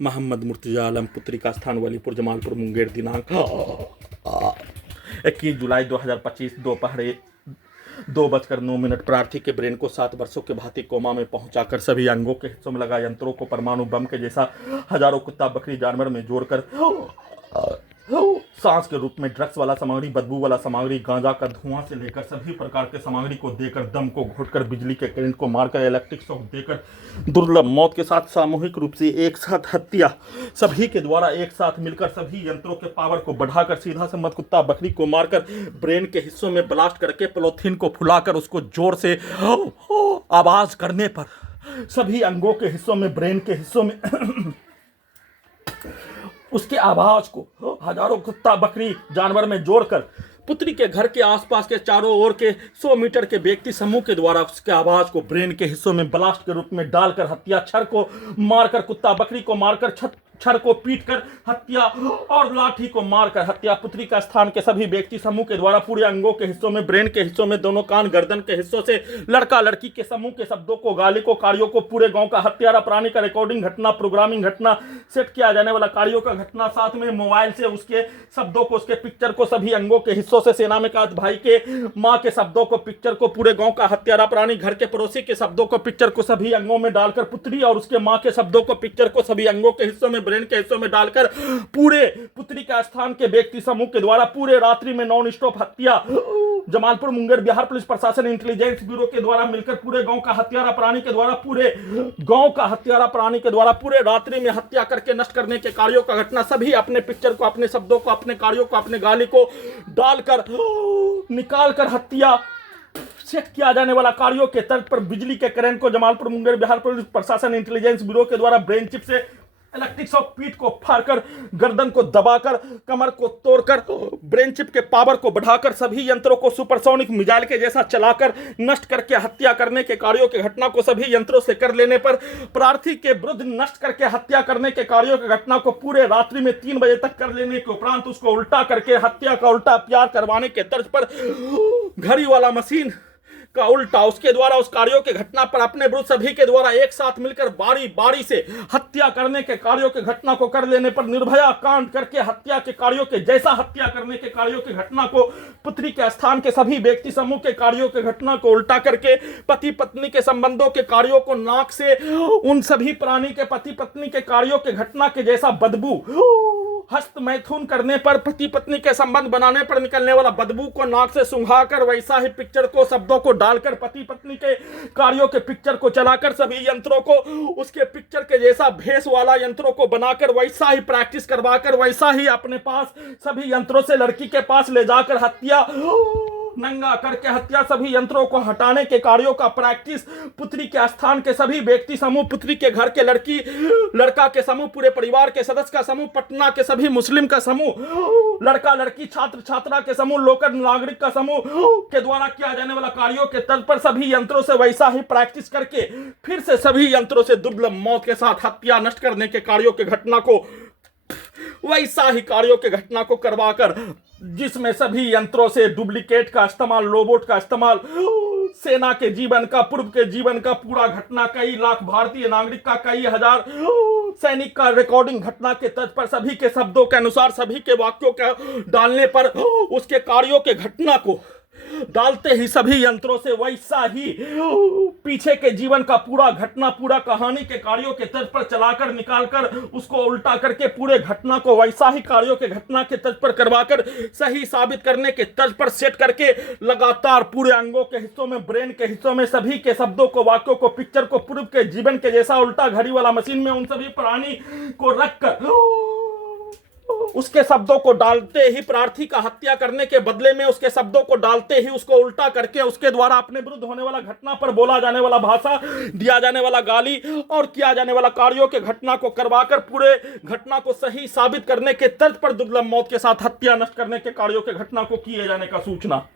मोहम्मद मुर्तजा आलम, पुत्री का स्थान वलीपुर, जमालपुर, मुंगेर, दिनांक 21 जुलाई 2025 दोपहर 2:09। प्रार्थी के ब्रेन को 7 वर्षों के भांति कोमा में पहुंचाकर सभी अंगों के हिस्सों में लगा यंत्रों को परमाणु बम के जैसा हजारों कुत्ता बकरी जानवर में जोड़कर सांस के रूप में ड्रग्स वाला सामग्री, बदबू वाला सामग्री, गांजा का धुआं से लेकर सभी प्रकार के सामग्री को देकर, दम को घोटकर, बिजली के करंट को मारकर, इलेक्ट्रिक शॉक देकर, दुर्लभ मौत के साथ सामूहिक रूप से एक साथ हत्या, सभी के द्वारा एक साथ मिलकर सभी यंत्रों के पावर को बढ़ाकर सीधा से मत कुत्ता बकरी को मारकर ब्रेन के हिस्सों में ब्लास्ट करके पॉलीथीन को फुलाकर उसको जोर से आवाज करने पर सभी अंगों के हिस्सों में, ब्रेन के हिस्सों में उसके आवाज को हजारों कुत्ता बकरी जानवर में जोड़कर पुत्री के घर के आसपास के चारों ओर के 100 मीटर के व्यक्ति समूह के द्वारा उसके आवाज को ब्रेन के हिस्सों में ब्लास्ट के रूप में डालकर हत्या, छर को मारकर, कुत्ता बकरी को मारकर, छर को पीटकर हत्या और लाठी को मारकर हत्या। पुत्री का स्थान के सभी व्यक्ति समूह के द्वारा पूरे अंगों के हिस्सों में, ब्रेन के हिस्सों में, दोनों कान गर्दन के हिस्सों से लड़का लड़की के समूह के शब्दों को, गाली को, कार्यों को, पूरे गांव का हत्यारा प्राणी का रिकॉर्डिंग घटना, प्रोग्रामिंग घटना, सेट किया जाने वाला कार्यों का घटना, साथ में मोबाइल से उसके शब्दों को, उसके पिक्चर को सभी अंगों के हिस्सों से, सेना में कात भाई के माँ के शब्दों को, पिक्चर को, पूरे गांव का हत्यारा प्राणी, घर के पड़ोसी के शब्दों को, पिक्चर को सभी अंगों में डालकर, पुत्री और उसके माँ के शब्दों को, पिक्चर को सभी अंगों के हिस्सों में, ब्रेन के हिस्सों में डालकर पूरे पुत्री का स्थान के व्यक्ति समूह के द्वारा पूरे रात्रि में नॉन स्टॉप हत्या। जमालपुर, मुंगेर, बिहार पुलिस प्रशासन, इंटेलिजेंस ब्यूरो के द्वारा मिलकर पूरे गांव का हत्यारा प्राणी के द्वारा, पूरे गांव का हत्यारा प्राणी के द्वारा पूरे रात्रि में हत्या करके नष्ट करने के कार्यों का घटना, सभी अपने पिक्चर को, अपने शब्दों को, अपने कार्यों को, अपने गाली को डालकर निकाल कर हत्या सेट किया जाने वाला कार्यों के तर्ज पर बिजली के करंट को जमालपुर, मुंगेर, बिहार पुलिस प्रशासन, इंटेलिजेंस ब्यूरो के द्वारा ब्रेन चिप से इलेक्ट्रिक शॉक, पीठ को फाड़कर, गर्दन को दबाकर, कमर को तोड़कर, ब्रेन चिप के पावर को बढ़ाकर, सभी यंत्रों को सुपरसोनिक मिसाइल के जैसा चलाकर नष्ट करके हत्या करने के कार्यों की घटना को सभी यंत्रों से कर लेने पर प्रार्थी के विरुद्ध नष्ट करके हत्या करने के कार्यों की घटना को पूरे रात्रि में 3 बजे तक कर लेने के उपरांत उसको उल्टा करके हत्या का उल्टा प्यार करवाने के तर्ज पर घड़ी वाला मशीन का उल्टा उसके द्वारा उस कार्यों के घटना पर अपने विरुद्ध सभी के द्वारा एक साथ मिलकर बारी बारी से हत्या करने के कार्यों के घटना को कर लेने पर निर्भया कांड करके हत्या के कार्यों के जैसा हत्या करने के कार्यों की घटना को पुत्री के स्थान के सभी व्यक्ति समूह के कार्यों के घटना को उल्टा करके पति पत्नी के संबंधों के कार्यों को नाक से उन सभी प्राणी के पति पत्नी के कार्यों के घटना के जैसा बदबू, हस्त मैथुन करने पर, पति पत्नी के संबंध बनाने पर निकलने वाला बदबू को नाक से सुंघाकर वैसा ही पिक्चर को, शब्दों को डालकर पति पत्नी के कार्यों के पिक्चर को चलाकर सभी यंत्रों को उसके पिक्चर के जैसा भेस वाला यंत्रों को बनाकर वैसा ही प्रैक्टिस करवाकर वैसा ही अपने पास सभी यंत्रों से लड़की के पास ले जाकर हत्या, नंगा करके हत्या, सभी यंत्रों को हटाने के कार्यों का प्रैक्टिस, पुत्री के स्थान के सभी व्यक्ति समूह, पुत्री के घर के लड़की लड़का के समूह, पूरे परिवार के सदस्य का समूह, पटना के सभी मुस्लिम का समूह, लड़का लड़की छात्र छात्रा के समूह, लोकल नागरिक का समूह के द्वारा किया जाने वाला कार्यों के तर्ज पर सभी यंत्रों से वैसा ही प्रैक्टिस करके फिर से सभी यंत्रों से दुर्लभ मौत के साथ हत्या नष्ट करने के कार्यों के घटना को वैसा ही कार्यों के घटना को करवाकर, जिसमें सभी यंत्रों से डुप्लीकेट का इस्तेमाल, रोबोट का इस्तेमाल, सेना के जीवन का, पूर्व के जीवन का पूरा घटना, कई लाख भारतीय नागरिक का, कई हजार सैनिक का रिकॉर्डिंग घटना के तर्ज पर सभी के शब्दों के अनुसार, सभी के वाक्यों के डालने पर उसके कार्यों के घटना को डालते ही सभी यंत्रों से वैसा ही पीछे के जीवन का पूरा घटना, पूरा कहानी के कार्यों के तर्ज पर चलाकर निकालकर उसको उल्टा करके पूरे घटना को वैसा ही कार्यों के घटना के तर्ज पर करवाकर सही साबित करने के तर्ज पर सेट करके लगातार पूरे अंगों के हिस्सों में, ब्रेन के हिस्सों में सभी के शब्दों को, वाक्यों को, पिक्चर को पूर्व के जीवन के जैसा उल्टा घड़ी वाला मशीन में उन सभी प्राणी को रखकर उसके शब्दों को डालते ही प्रार्थी का हत्या करने के बदले में उसके शब्दों को डालते ही उसको उल्टा करके उसके द्वारा अपने विरुद्ध होने वाला घटना पर बोला जाने वाला भाषा, दिया जाने वाला गाली और किया जाने वाला कार्यों के घटना को करवाकर पूरे घटना को सही साबित करने के तर्ज पर दुर्लभ मौत के साथ हत्या नष्ट करने के कार्यों के घटना को किए जाने का सूचना।